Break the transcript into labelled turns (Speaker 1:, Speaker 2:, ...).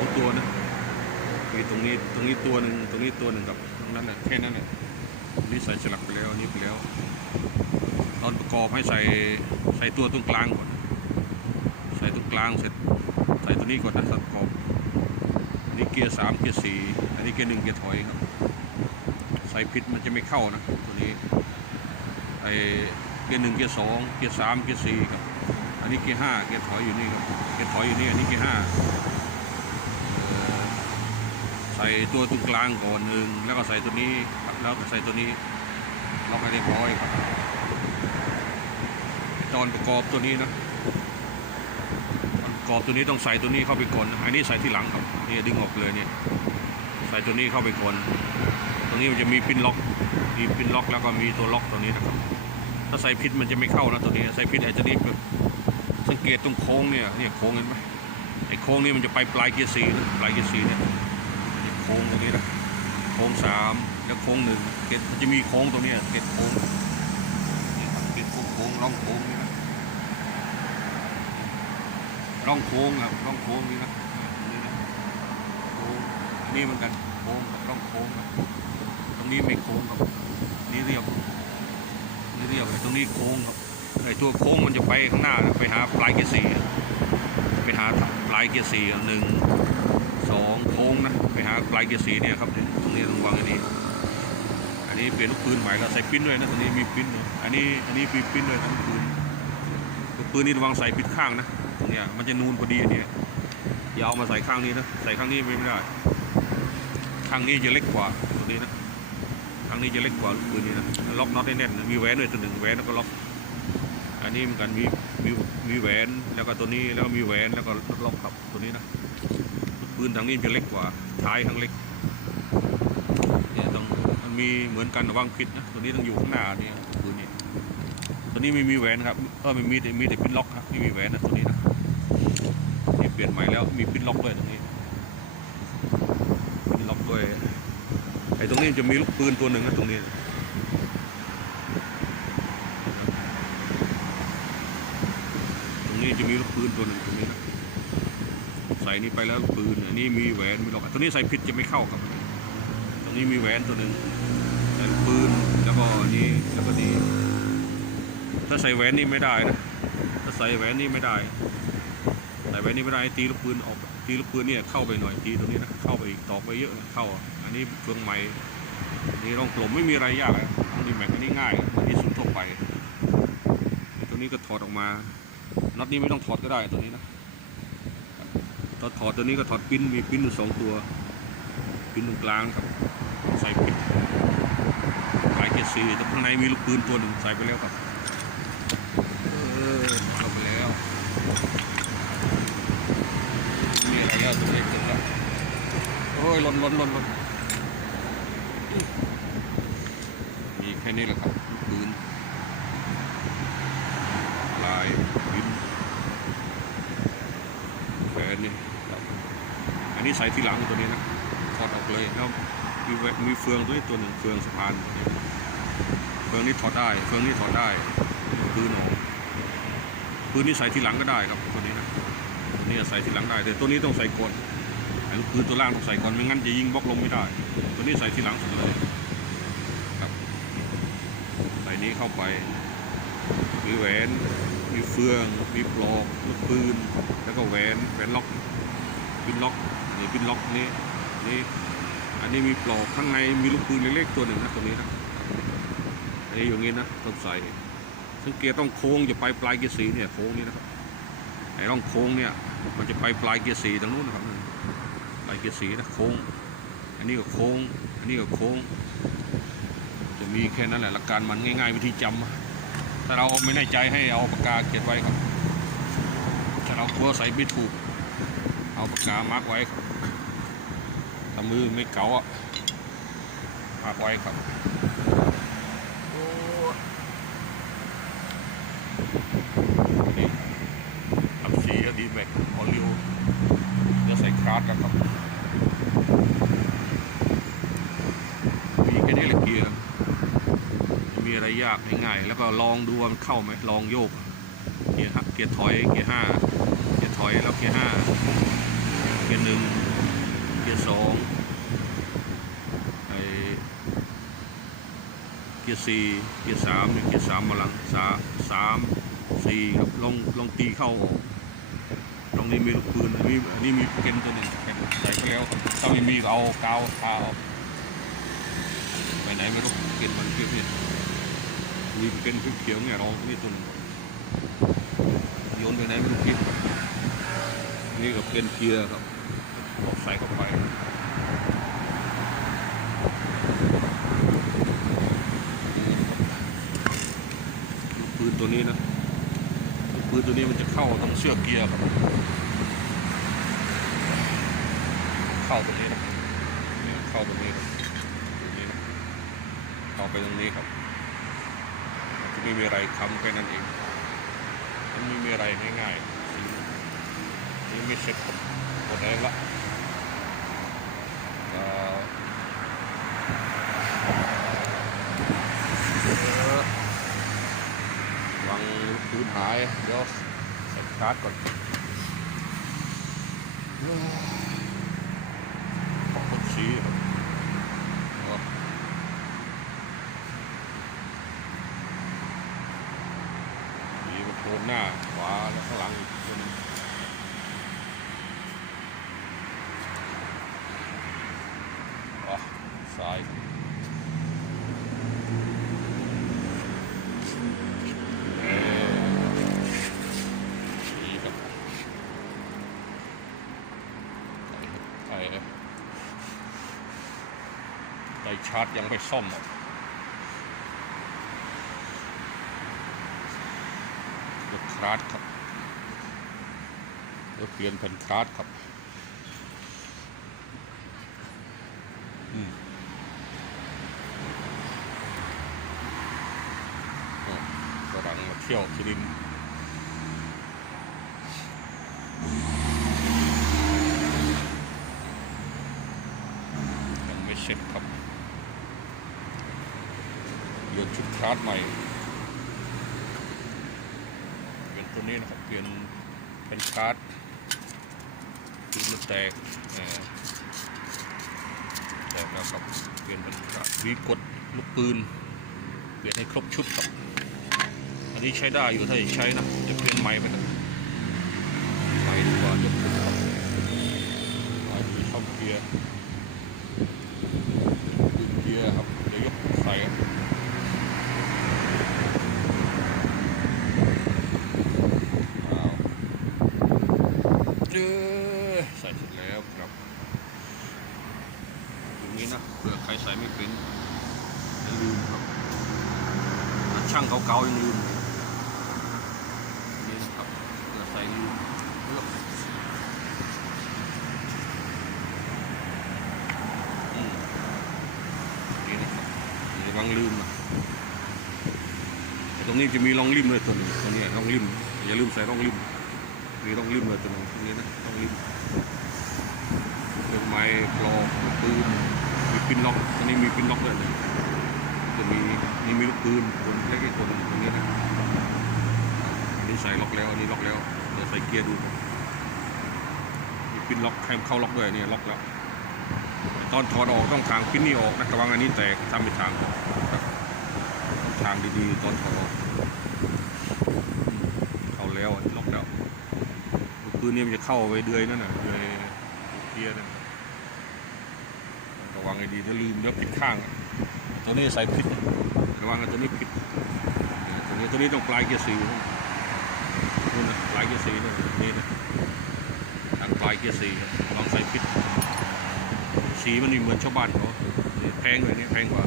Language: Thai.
Speaker 1: องตัวนะมีตรงนี้ตรงนี้ตัวหนึ่งตรงนี้ตัวหนึ่งกับตรงนั้นแหละแค่นั้นแหละนี่ใส่ฉลักไปแล้วนี้ไปแล้วตอนประกอบให้ใส่ใส่ตัวตรงกลางก่อน ใส่ตรงกลางเสร็จใส่ตัวนี้ก่อนนะสัประกอบนนี้เกียร์สามเกียร์สี่อันนี้เกียร์หนึ่งเกียร์ถอยครับ ใส่ผิดมันจะไม่เข้านะตัวนี้ไอเกียร์หนึ่งเกียร์สองเกียร์สามเกียร์สี่ครับ อันนี้เกียร์ห้าเกียร์ถอยอยู่นี่ครับเกียร์ถอยอยู่นี่อันนี้เกียร์ห้า ใส่ตัวตรงกลางก่อนหนึ่งแล้วก็ใส่ตัวนี้แล้วก็ใส่ตัวนี้ล็อกให้เรียบร้อยครับตอนประกอบตัวนี้นะประกอบตัวนี้ต้องใส่ตัวนี้เข้าไปก่อนอันนี้ใส่ที่หลังครับนี่ดึงออกเลยเนี่ยใส่ตัวนี้เข้าไปก่อนตรงนี้มันจะมีปินล็อกมีปินล็อกแล้วก็มีตัวล็อกตัวนี้นะครับ ถ้าใส่ผิดมันจะไม่เข้านะตัวนี้ใส่ผิดอาจจะรีบสังเกตตรงโค้งเนี่ยเนี่ยโค้งเห็นไหมไอ้โค้งนี่มันจะไปปลายเกียร์สี่ปลายเกียร์สี่เนี่ย ค้งตรงนี้นะโค้งสามแล้วโค้งหนึ่งเกตมันจะมีโค้งตรงนี้เกตโค้งเกตโค้งโค้งร่องโค้งนี่นะร่องโค้งอะร่องโค้งนี่นะนี้นะโค้งนนี้เหมือนกันโค้งร่องโค้งตรงนี้ไม่โค้งครับนี่เรียบนี่เรียบตรงนี้โค้งครับไอตัวโค้งมันจะไปข้างหน้านะไปหาปลายเกียร์สี่ไปหาปลายเกียร์สี่อะหนึ่ง สองโค้งนะไปหาปลายเกียร์สีเนี่ยครับตรงนี้ตรงวางอันนี้ อันนี้เปลี่ยนลูกปืนใหม่แล้วใส่ปิ้นด้วยนะตรงนี้มีปิ้นด้วยอันนี้อันนี้มีปิ้นด้วยนะลูกปืนลูกปืนนี่ระวังใส่ผิดข้างนะตรงเนี้ยมันจะนูนพอดีอันเนี้ยอย่าเอามาใส่ข้างนี้นะใส่ข้างนี้ไม่ได้ ข้างนี้จะเล็กกว่าตัวนี้นะข้างนี้จะเล็กกว่าลูกปืนนี่นะล็อกน็อตให้แน่นมีแหวนด้วยตัวหนึ่งแหวนแล้วก็ล็อกอันนี้เหมือนกันมีมีมีแหวนแล้วก็ตัวนี้แล้วก็มีแหวนแล้วก็ล็อกครับตัวนี้นะ ปืนทางนี้มันจะเล็กกว่าท้ายทางเล็กเนี่ยต้องมันมีเหมือนกันระวังผิดนะตัวนี้ต้องอยู่ข้างหน้านี่ยปืนนี้ตัวนี้ไม่มีแหวนครับเออไม่มีแต่มีแต่ปิ้นล็อกครับไม่มีแหวนนะตัวนี้นะนี่เปลี่ยนใหม่แล้วมีปิ้นล็อกด้วยตรงนี้ปิ้นล็อกด้วยไอ้ตรงนี้จะมีลูกปืนตัวหนึ่งนะตรงนี้ตรงนี้จะมีลูกปืนตัวหนึ่งตรงนี้นะ ส่นี่ไปแล้วปืนอันนี้มีแหวนมีหลอกตัวนี้ใส่ผิดจะไม่เข้าครับตรงนี้มีแหวนตัวหนึ่งใส่ปืนแล้วก็อันนี้แล้วก็นี้ถ้าใส่แหวนนี่ไม่ได้นะถ้าใส่แหวนนี่ไม่ได้ใส่แหวนนี่ไม่ได้ตีลูกปืนออกตีลูกปืนเนี่ยเข้าไปหน่อยตีตรงนี้นะเข้าไปอีกตอกไปเยอะนะเข้าอันนี้เฟืองใหม่นนี้ร่องกลมไม่มีอะไรยากอะอันนี้แม็กอันนี้ง่ายอันนี้สุดทั่วไปตัวนี้ก็ถอดออกมาน็อตนี้ไม่ต้องถอดก็ได้ตัวนี้นะ ตอนถอดตัวนี้ก็ถอดปิ้นมีปิ้นอยู่สองตัวปิ้นตรงกลางครับ ใส่ปิ้นปลายเกียร์สี่แต่ข้างในมีลูกปืนตัวหนึ่งใส่ไปแล้วครับเออเข้าไปแล้วมีอะไรแล้วตัวเล็กตัวละโอ้ยล่นล่นล่นล่นมีแค่นี้แหละครับปืนลายบินแขวนนี่ครับ อันนี้ใส่ที่หลังตัวนี้นะถอดออกเลยแล้วมีแหวนมีเฟืองตัวนี้ตัวหนึ่งเฟืองสะพานตันเฟืองนี้ถอดได้ เฟืองนี้ถอดได้ปืนออกปืนนี้ใส่ที่หลังก็ได้ครับตัวนี้นะตัวนี้ใส่ที่หลังได้แต่ตัวนี้ต้องใส่ก่อนไอ้ปืนตัวล่างต้องใส่ก่อนไม่งั้นจะยิงบล็อกลมไม่ได้ ตัวนี้ใส่ที่หลังสุดเลยครับใส่นี้เข้าไปมีแหวนมีเฟือง มีปลอกลูกปืน แล้วก็แหวน แหวนล็อกปินล็อก นี่ปินล็อกนี่นี่อันนี้มีปลอกข้างในมีลูกปืนเล็กๆตัวหนึ่งนะตรงนี้นะอันนี้อย่างนี้นะต้องใส่สังเกตต้องโค้งจะไปปลายเกียร์สีเนี่ยโค้งนี้นะครับไอ้ร่องโค้งเนี่ยมันจะไปปลายเกียร์สีทางนู้นนะครับปลายเกียร์สีนะโค้ง อันนี้ก็โค้ง อันนี้ก็โค้ง จะมีแค่นั้นแหละหลักการมันง่ายๆวิธีจำถ้าเราไม่แน่ใจให้เอาปากกาเขียนไว้ครับถ้าเรากลัวใส่ไม่ถูกเอาปากกามาร์กไว้ครับ ถ้ามือไม่เก๋าอะมาร์กไว้ครับนี่ทำสีก็ดีแม็กออลิวจะใส่คราสกันครับมีแค่นี้แหละเกียร์ม่มีอะไรยากง่ายๆแล้วก็ลองดูว่ามันเข้าไหมลองโยก เกียร์หักเกียร์ถอยเกียร์ห้าเกียร์ถอยแล้วเกียร์ห้าเกียร์หนึ่ง กียสองไอเกียสี่เกียสามเนี่ยกียสามมาลังสาสามสี่ครับลองลองตีเข้าออกตรงนี้มีลูกปืนอันนี้อันนี้มีเกมตัวหนึ่งใส่แล้วถ้าไม่มีเอากาวข้าวไปไหนไม่รู้เกมมันเพี้ยนมีเป็นเขียวเนี่ยเรานี่ตุนโยนไปไหนไม่รู้คิดนี่กับเป็นเคียร์ครับ เอาใส่เข้าไปปืนตัวนี้นะปืนตัวนี้มันจะเข้าตรงเชือกเกียร์ครับเข้าตรงนี้นะนี่เข้าตรงนี้นะตรงนี้นะเข้าไปตรงนี้ครับจะไม่มีอะไรค้ำแค่นั้นเองมันไม่มีอะไรง่ายๆนี้ไม่เช็คผมหมดแรละ วางพื้นหายเดี๋ยวใส่ชาร์จก่อนขอบคุณสีครับเอาสีมาโทนหน้าขวาและข้างหลังอีกตัวนึงอ๋อ ซ้ายเอ่อนี่ครับไอ้ไอ้ชาร์จยังไม่ซ่อมอะรถคราดครับรถเปลี่ยนแผ่นคราดครับอืมอ๋อกำลังมาเที่ยวสุรินทร์ ยังไม่ เสร็จครับเปลี่ยนชุดคาร์ดใหม่เปลี่ยนตัวนี้นะครับ เปลี่ยนเป็นคาร์ดชุดมันแตกเอ่อแตกแล้วครับเปลี่ยนเป็นคาร์ดวีกดลูกปืน เปลี่ยนให้ครบชุดครับ อันนี้ใช้ได้อยู่ถ้าใช้นะจะเปลี่ยนใหม่ไปนะใหม่ดีกว่ายกขึ้นครับใหม่ดีเข้าเกียร์ ดึงเกียร์ครับเดี๋ยวยกใส่ครับอ้าวเออใส่เสร็จแล้วครับตรงนี้นะเผื่อใครใส่ไม่เป็นอย่าลืมครับถ้าช่างเก่าๆยังลืมนี่นะครับเผื่อใส่ลืมเลือกอืม นี่นะครับระ วังลืมนะแต่ตรงนี้จะมีร่องริมเลยตัวนึงตรงนี้ร่องริมอย่าลืมใส่ร่องริมมีร่องริมเลยตัวนึงตรงนี้นะร่องริมเรื่องไม้ปลอกลูกปืนมีปินล็อกตรงนี้มีปินล็อกด้วยนะจะมีนี่มีลูกปืนตัวเล็กๆตัวหนึงตรงนี้นะอันนี้ใส่ล็อกแล้วอันนี้ล็อกแล้วเดี๋ยวใส่เกียร์ดูมีปินล็อกให้มันเข้าล็อกด้วยเนี่ยล็อกแล้วตอนถอดออกต้องทางปิ้นนี่ออกนะระวังอันนี้แตกทำเป็นทาง ทางดีๆตอนถอดออกเข้าแล้วล็อกแล้วลูกปืนนี่มันจะเข้าไปเดือยนั่นน่ะเดือยเกียร์นั่นระวังให้ดีถ้าลืมเดี๋ยวผิดข้าง ตัวนี้ใส่ผิดระวังอันตัวนี้ผิดตัวนี้ตัวนี้ต้องปลายเกียร์สี่นู่นนะปลายเกียร์สี่นะนี่นะทางปลายเกียร์สี่ครับระวังใส่ผิดสีมันไม่เหมือนชาวบ้านเขาแพงเลยนี่แพงกว่า